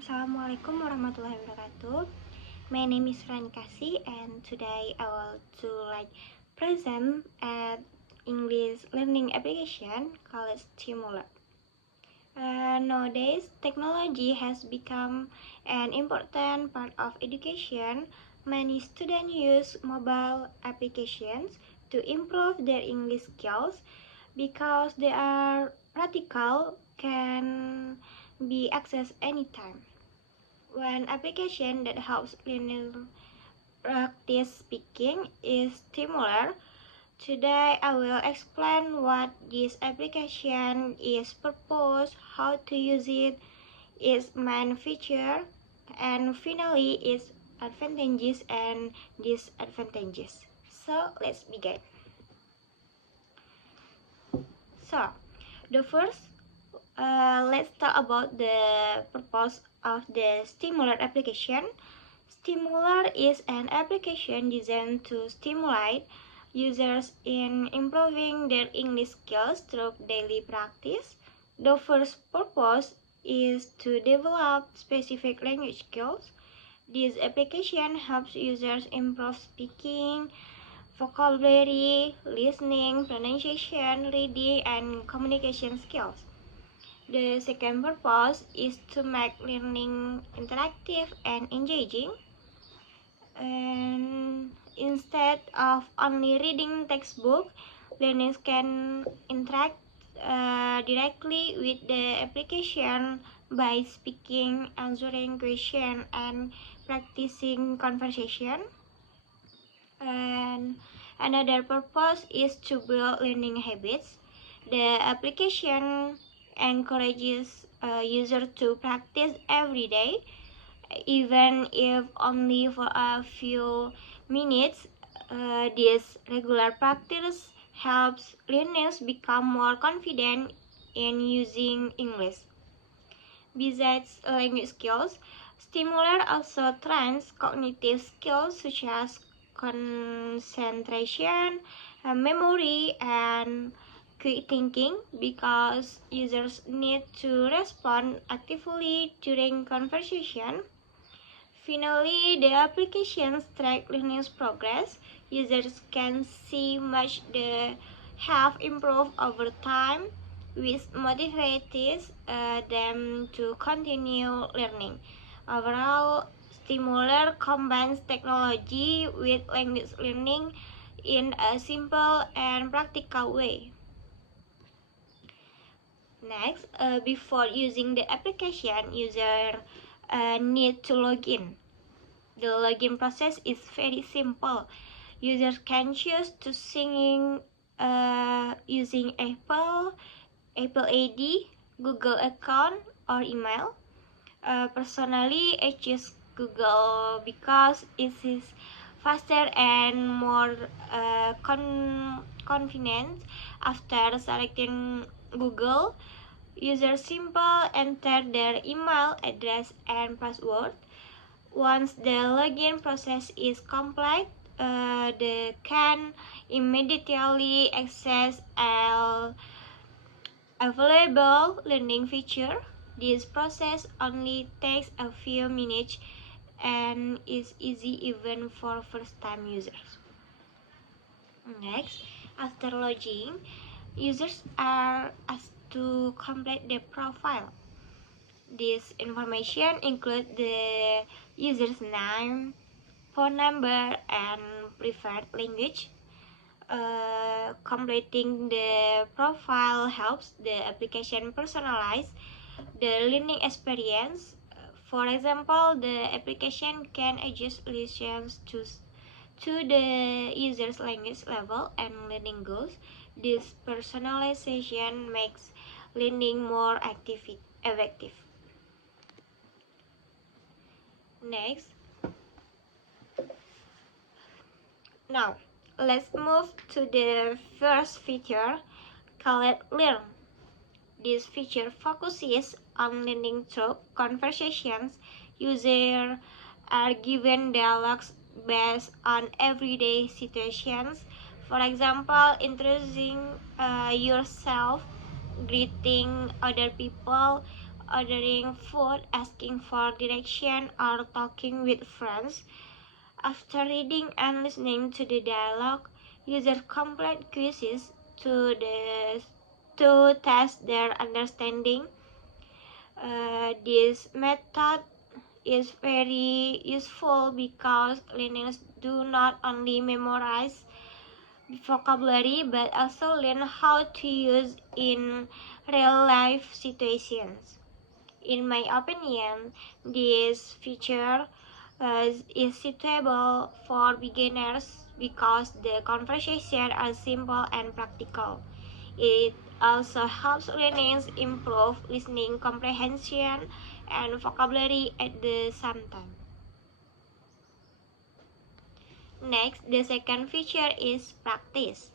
Assalamualaikum warahmatullahi wabarakatuh. My name is Ranikasi and today I will to present at English learning application called Stimuler. Nowadays, technology has become an important part of education. Many students use mobile applications to improve their English skills because they are practical, can be accessed anytime. One application that helps learners practice speaking is Stimuler. Today I will explain what this application is purpose, how to use it, its main feature, and finally its advantages and disadvantages. So let's begin. So the first, let's talk about the purpose of the Stimuler application. Stimuler is an application designed to stimulate users in improving their English skills through daily practice. The first purpose is to develop specific language skills. This application helps users improve speaking, vocabulary, listening, pronunciation, reading, and communication skills. The second purpose is to make learning interactive and engaging. And instead of only reading textbook, learners can interact directly with the application by speaking, answering questions, and practicing conversation. And another purpose is to build learning habits. The application encourages users to practice every day, even if only for a few minutes. This regular practice helps learners become more confident in using English. Besides language skills, Stimuler also trains cognitive skills such as concentration, memory, and quick thinking because users need to respond actively during conversation. Finally, the applications track learning progress. Users can see much they have improved over time, which motivates them to continue learning. Overall, Stimuler combines technology with language learning in a simple and practical way. Next, before using the application, user need to log in. The login process is very simple. Users can choose to sign in using Apple ID, Google account, or email. Personally, I choose Google because it is faster and more convenient. After selecting Google, users simply enter their email address and password. Once the login process is complete, they can immediately access all available learning feature. This process only takes a few minutes and is easy even for first-time users. Next, after logging, users are asked to complete their profile. This information includes the user's name, phone number, and preferred language. Completing the profile helps the application personalize the learning experience. For example, the application can adjust lessons to the user's language level and learning goals. This personalization makes learning more effective. Next, now let's move to the first feature called Learn. This feature focuses on learning through conversations. Users are given dialogues based on everyday situations. For example, introducing yourself, greeting other people, ordering food, asking for direction, or talking with friends. After reading and listening to the dialogue, users complete quizzes to test their understanding. This method is very useful because learners do not only memorize vocabulary but also learn how to use in real life situations. In my opinion, this feature is suitable for beginners because the conversations are simple and practical. It also helps learners improve listening comprehension and vocabulary at the same time. Next, the second feature is practice.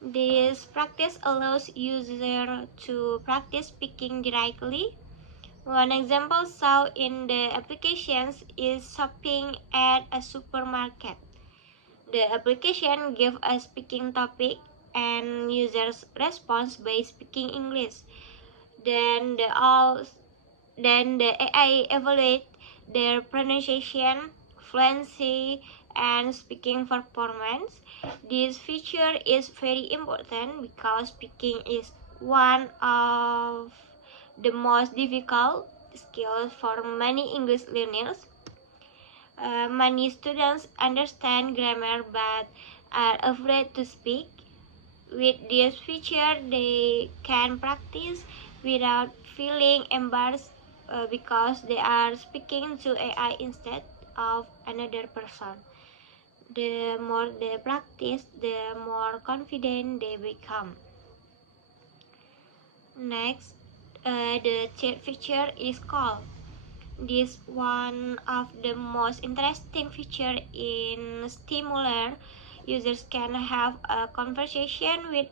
This practice allows users to practice speaking directly. One example shown in the applications is shopping at a supermarket. The application gives a speaking topic and users respond by speaking English. Then the AI evaluates their pronunciation, fluency, and speaking performance. This feature is very important because speaking is one of the most difficult skills for many English learners. Many students understand grammar but are afraid to speak. With this feature, they can practice without feeling embarrassed because they are speaking to AI instead of another person. The more they practice, the more confident they become. Next, the third feature is call. This one of the most interesting feature in Stimulr. Users can have a conversation with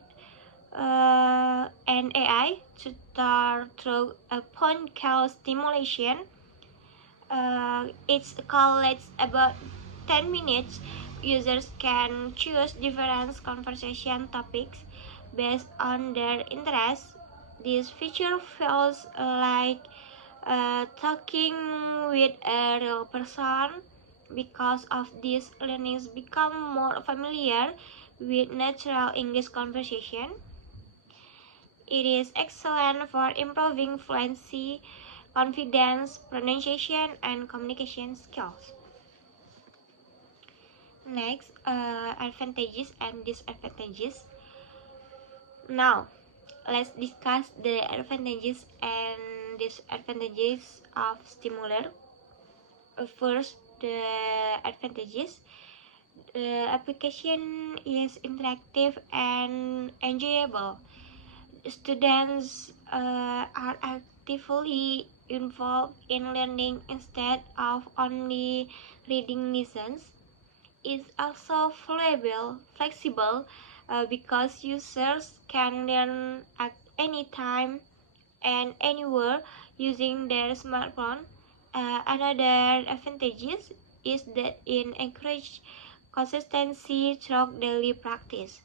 an AI to start through a phone call stimulation. Each call lasts about 10 minutes. Users can choose different conversation topics based on their interests. This feature feels like talking with a real person. Because of this, learners become more familiar with natural English conversation. It is excellent for improving fluency, confidence, pronunciation, and communication skills. Next, advantages and disadvantages. Now, let's discuss the advantages and disadvantages of Stimulr. First, the advantages. The application is interactive and enjoyable. Students are actively involved in learning instead of only reading lessons. It's also flexible because users can learn at any time and anywhere using their smartphone. Another advantage is that it encourages consistency through daily practice.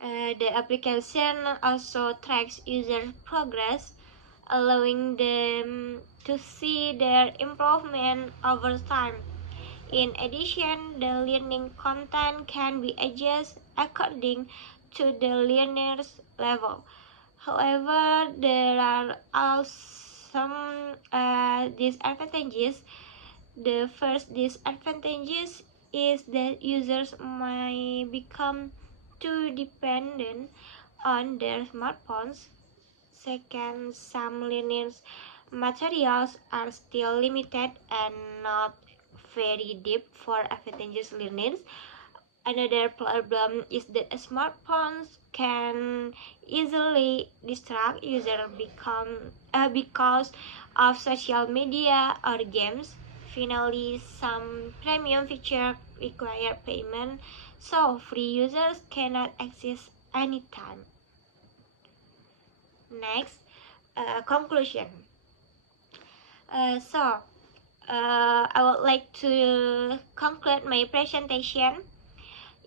The application also tracks user progress, allowing them to see their improvement over time. In addition, the learning content can be adjusted according to the learner's level. However, there are also some disadvantages. The first disadvantage is that users may become too dependent on their smartphones. Second, some learning materials are still limited and not very deep for advantageous learners. Another problem is that smartphones can easily distract users because of social media or games. Finally, some premium features require payment, so free users cannot access anytime. Next, conclusion. I would like to conclude my presentation.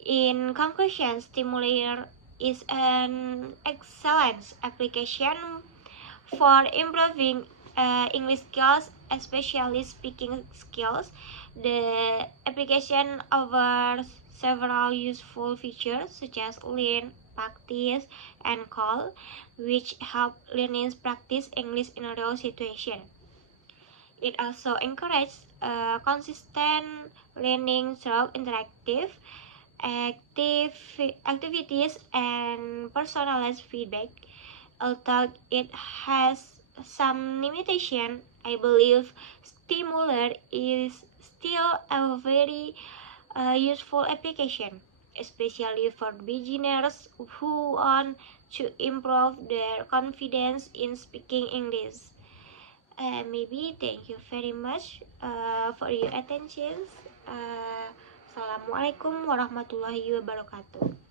In conclusion, Stimulr is an excellent application For improving English skills, especially speaking skills, the application offers several useful features such as learn, practice, and call, which help learners practice English in a real situation. It also encourages consistent learning through interactive activities and personalized feedback. Although it has some limitation, I believe Stimuler is still a very useful application, especially for beginners who want to improve their confidence in speaking English. Maybe thank you very much for your attention. Assalamualaikum warahmatullahi wabarakatuh.